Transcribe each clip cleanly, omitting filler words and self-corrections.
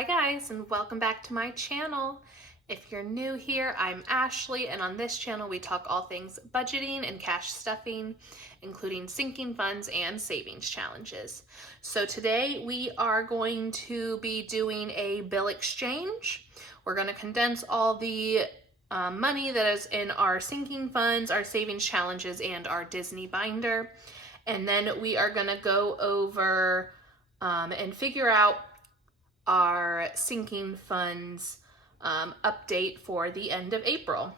Hi guys, and welcome back to my channel. If you're new here, I'm Ashley, and on this channel we talk all things budgeting and cash stuffing, including sinking funds and savings challenges. So today we are going to be doing a bill exchange. We're going to condense all the money that is in our sinking funds, our savings challenges, and our Disney binder. And then we are going to go over and figure out our sinking funds update for the end of April.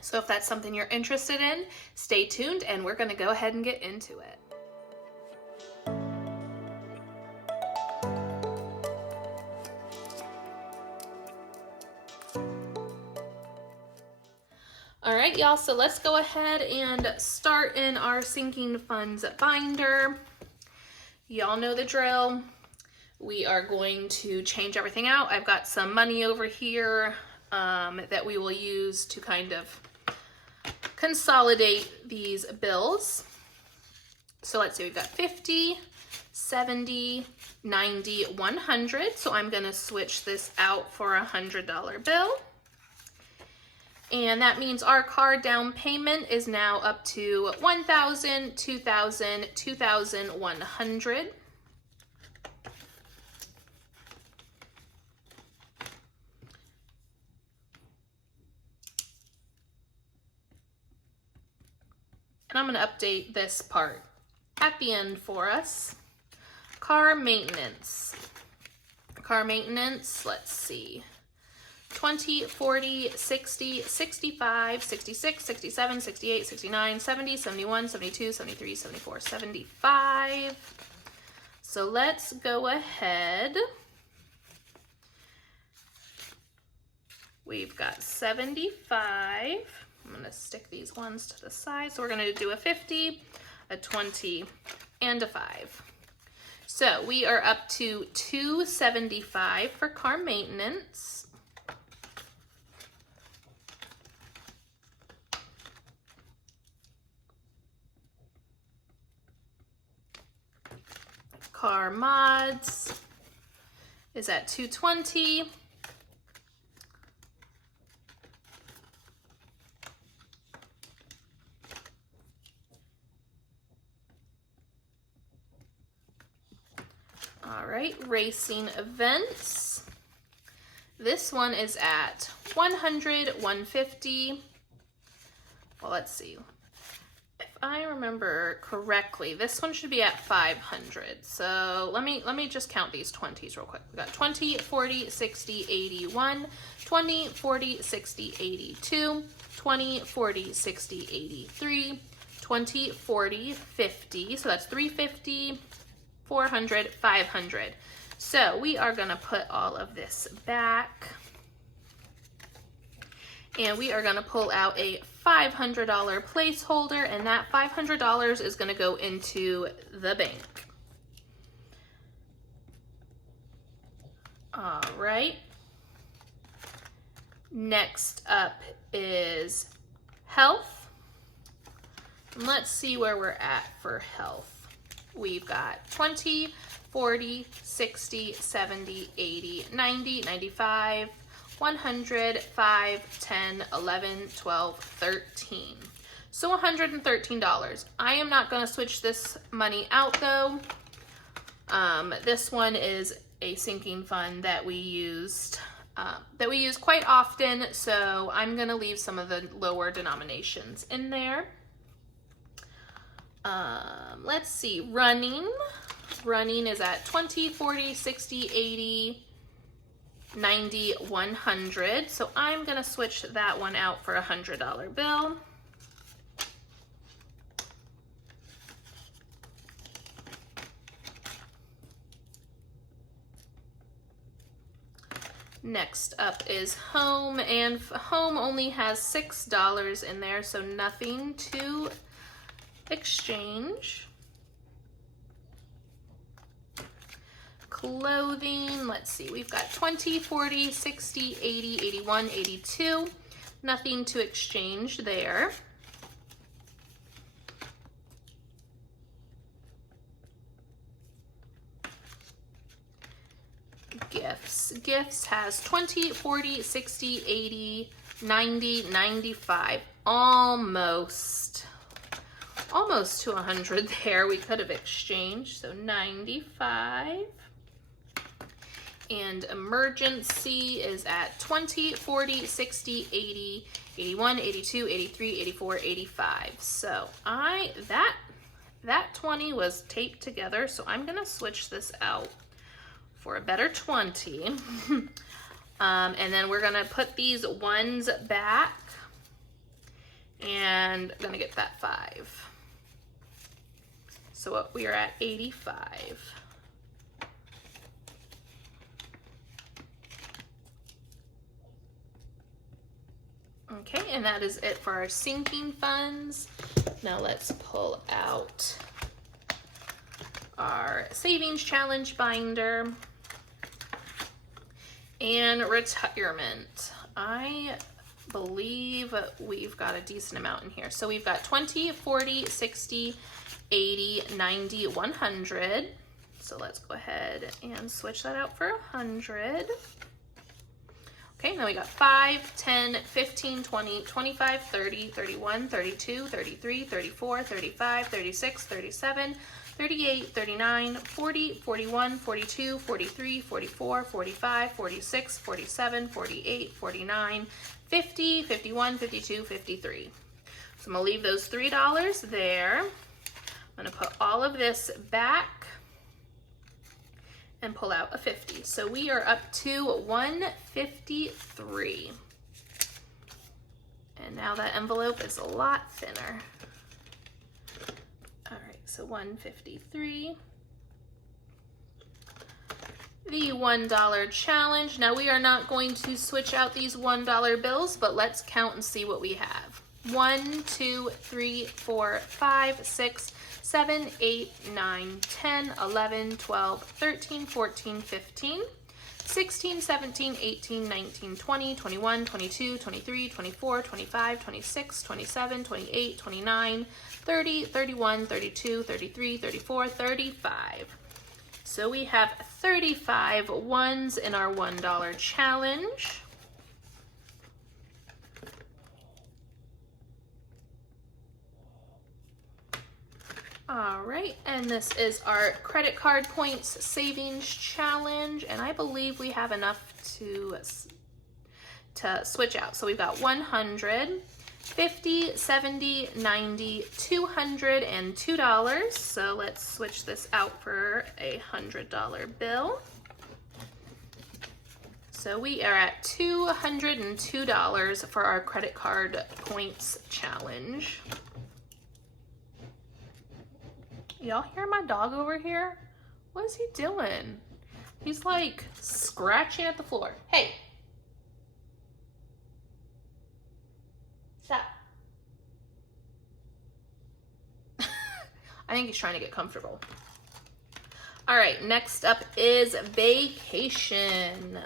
So if that's something you're interested in, stay tuned and we're going to go ahead and get into it. All right, y'all, so let's go ahead and start in our sinking funds binder. Y'all know the drill. We are going to change everything out. I've got some money over here that we will use to kind of consolidate these bills. So let's see, we've got 50, 70, 90, 100. So I'm gonna switch this out for a $100 bill. And that means our car down payment is now up to $1,000, $2,000, $2,100. And I'm going to update this part at the end for us. Car maintenance. Car maintenance, let's see. 20, 40, 60, 65, 66, 67, 68, 69, 70, 71, 72, 73, 74, 75. So let's go ahead. We've got 75. I'm going to stick these ones to the side. So we're going to do a 50, a 20, and a 5. So we are up to $275 for car maintenance. Car mods is at $220. All right, racing events. This one is at 100, 150. Well, let's see. If I remember correctly, this one should be at 500. So let me just count these 20s real quick. We got 20, 40, 60, 81, 20, 40, 60, 82, 20, 40, 60, 83, 20, 40, 50. So that's 350. 400, 500. So we are going to put all of this back. And we are going to pull out a $500 placeholder, and that $500 is going to go into the bank. All right. Next up is health. And let's see where we're at for health. We've got 20, 40, 60, 70, 80, 90, 95, 100, 5, 10, 11, 12, 13. So $113. I am not going to switch this money out though. This one is a sinking fund that we used use quite often, so I'm going to leave some of the lower denominations in there. Let's see, running. Running is at 20, 40, 60, 80, 90, 100. So I'm going to switch that one out for a $100 bill. Next up is home, and home only has $6 in there, so nothing to exchange. Clothing, let's see, we've got 20, 40, 60, 80, 81, 82. Nothing to exchange there. Gift gifts. Gifts has 20, 40, 60, 80, 90, 95. Almost to 100 there. We could have exchanged. So 95. And emergency is at 20, 40, 60, 80, 81, 82, 83, 84, 85. So that 20 was taped together, so I'm gonna switch this out for a better 20. And then we're gonna put these ones back and I'm gonna get that 5. So we are at 85. Okay, and that is it for our sinking funds. Now let's pull out our savings challenge binder and retirement. I believe we've got a decent amount in here. So we've got 20, 40, 60, 80, 90, 100. So let's go ahead and switch that out for 100. Okay, now we got 5, 10, 15, 20, 25, 30, 31, 32, 33, 34, 35, 36, 37, 38, 39, 40, 41, 42, 43, 44, 45, 46, 47, 48, 49, 50, 51, 52, 53. So I'm gonna leave those $3 there. I'm gonna put all of this back and pull out a 50. So we are up to 153. And now that envelope is a lot thinner. All right, so 153. The $1 challenge. Now we are not going to switch out these $1 bills, but let's count and see what we have. 1, 2, 3, 4, 5, 6, 7, 8, 9, 10, 11, 12, 13, 14, 15, 16, 17, 18, 19, 20, 21, 22, 23, 24, 25, 26, 27, 28, 29, 30, 31, 32, 33, 34, 35. So we have 35 ones in our $1 challenge. All right, and this is our credit card points savings challenge, and I believe we have enough to switch out. So we've got 100, 50, 70, 90, 200, and $2. So let's switch this out for a $100 bill. So we are at $202 for our credit card points challenge. Y'all hear my dog over here? What is he doing? He's like scratching at the floor. Hey. Stop. I think he's trying to get comfortable. All right, next up is vacation.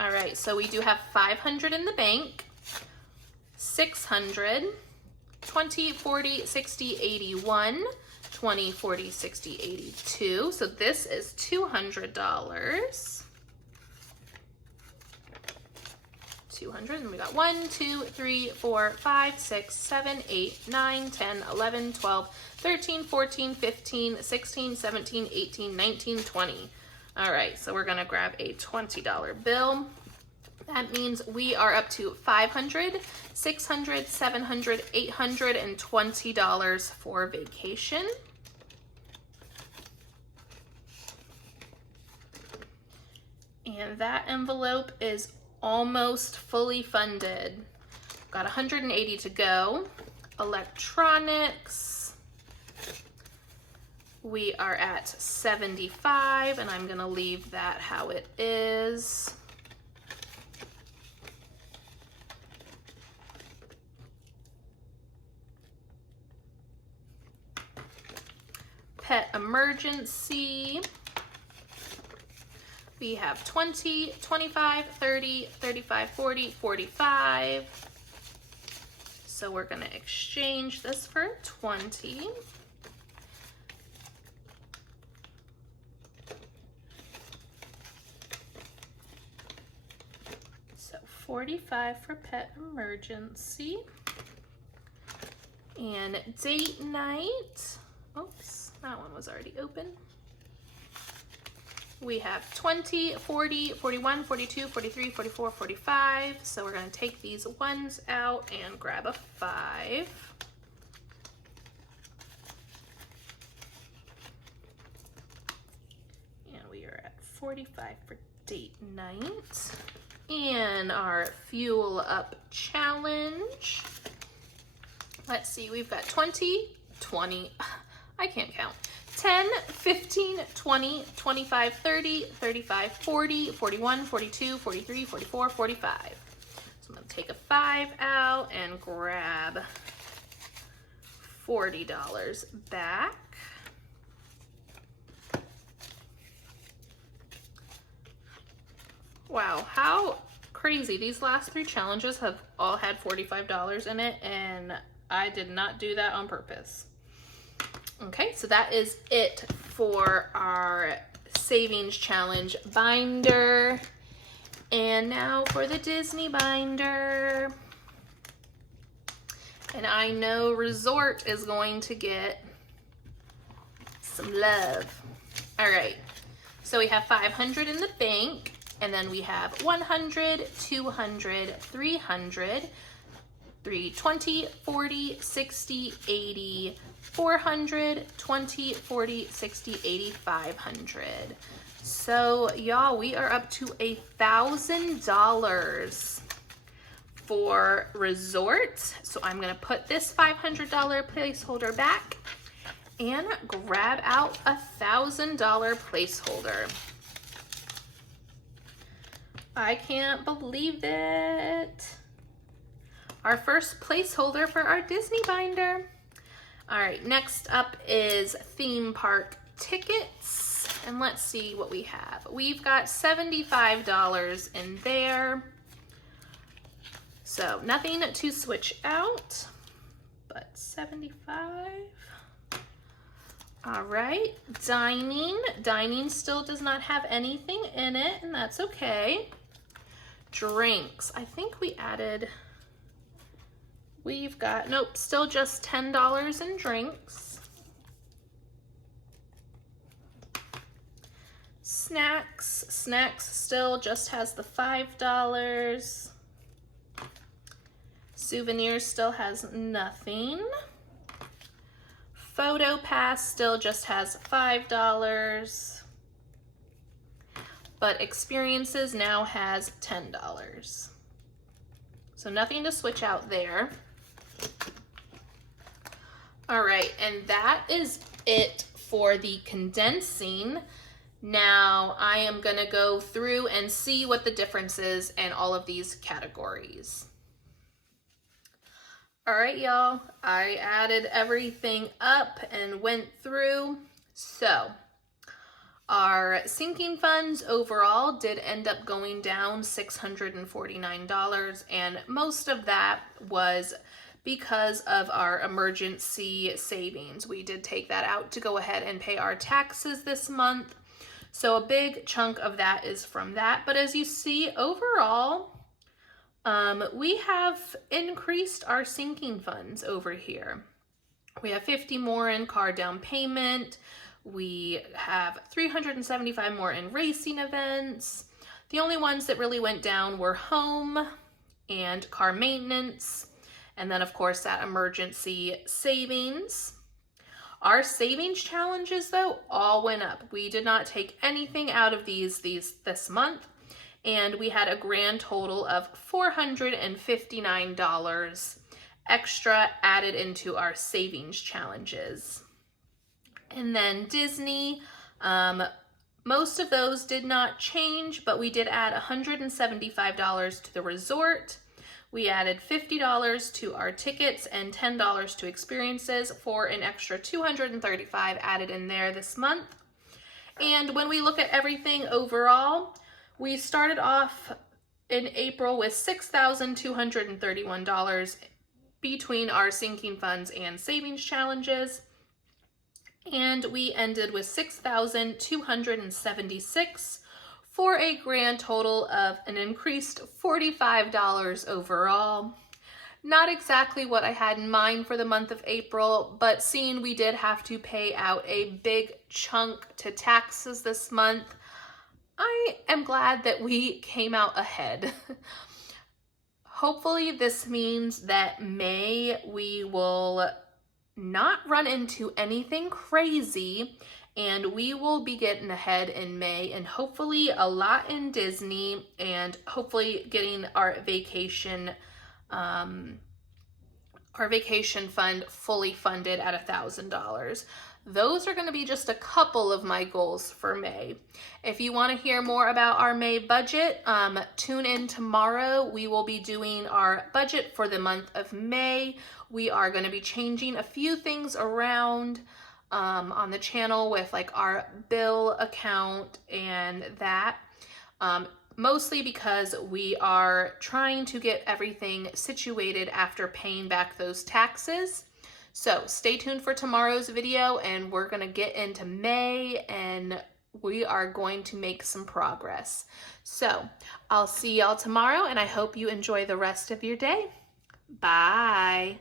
All right, so we do have 500 in the bank, 600, 20, 40, 60, 81, 20, 40, 60, 82. So this is $200. 200, and we got 1, 2, 3, 4, 5, 6, 7, 8, 9, 10, 11, 12, 13, 14, 15, 16, 17, 18, 19, 20. All right, so we're gonna grab a $20 bill. That means we are up to $500, $600, $700, $820 for vacation. And that envelope is almost fully funded. Got 180 to go. Electronics, we are at 75, and I'm gonna leave that how it is. Pet emergency, we have 20, 25, 30, 35, 40, 45. So we're gonna exchange this for 20. $45 for pet emergency. And date night, oops, that one was already open. We have 20, 40, 41, 42, 43, 44, 45. So we're going to take these ones out and grab a 5. And we are at 45 for date night. And our fuel up challenge. Let's see, we've got 20, 20, I can't count. 10, 15, 20, 25, 30, 35, 40, 41, 42, 43, 44, 45. So I'm going to take a 5 out and grab $40 back. Wow, how crazy. These last 3 challenges have all had $45 in it, and I did not do that on purpose. Okay, so that is it for our savings challenge binder. And now for the Disney binder. And I know Resort is going to get some love. All right, so we have 500 in the bank, and then we have 100, 200, 300, 320, 40, 60, 80, 400, 20, 40, 60, 80, 500. So y'all, we are up to $1,000 for Resort. So I'm gonna put this $500 placeholder back and grab out a $1,000 placeholder. I can't believe it. Our first placeholder for our Disney binder. All right, next up is theme park tickets. And let's see what we have. We've got $75 in there. So nothing to switch out, but 75. All right, dining. Dining still does not have anything in it, and that's okay. Drinks, I think we added, we've got, nope, still just $10 in drinks. Snacks, still just has the $5. Souvenirs still has nothing. Photo Pass still just has $5. But experiences now has $10. So nothing to switch out there. All right, and that is it for the condensing. Now I am gonna go through and see what the difference is in all of these categories. All right, y'all, I added everything up and went through. So our sinking funds overall did end up going down $649, and most of that was because of our emergency savings. We did take that out to go ahead and pay our taxes this month. So a big chunk of that is from that. But as you see, overall, we have increased our sinking funds over here. We have 50 more in car down payment. We have 375 more in racing events. The only ones that really went down were home and car maintenance. And then of course that emergency savings. Our savings challenges though all went up. We did not take anything out of these this month. And we had a grand total of $459 extra added into our savings challenges. And then Disney, most of those did not change, but we did add $175 to the resort. We added $50 to our tickets and $10 to experiences for an extra $235 added in there this month. And when we look at everything overall, we started off in April with $6,231 between our sinking funds and savings challenges. And we ended with $6,276 for a grand total of an increased $45 overall. Not exactly what I had in mind for the month of April, but seeing we did have to pay out a big chunk to taxes this month, I am glad that we came out ahead. Hopefully this means that May we will not run into anything crazy and we will be getting ahead in May and hopefully a lot in Disney and hopefully getting our vacation fund fully funded at $1,000. Those are going to be just a couple of my goals for May. If you want to hear more about our May budget, tune in tomorrow. We will be doing our budget for the month of May. We are going to be changing a few things around on the channel with like our bill account and that. Mostly because we are trying to get everything situated after paying back those taxes. So stay tuned for tomorrow's video and we're going to get into May and we are going to make some progress. So I'll see y'all tomorrow and I hope you enjoy the rest of your day. Bye.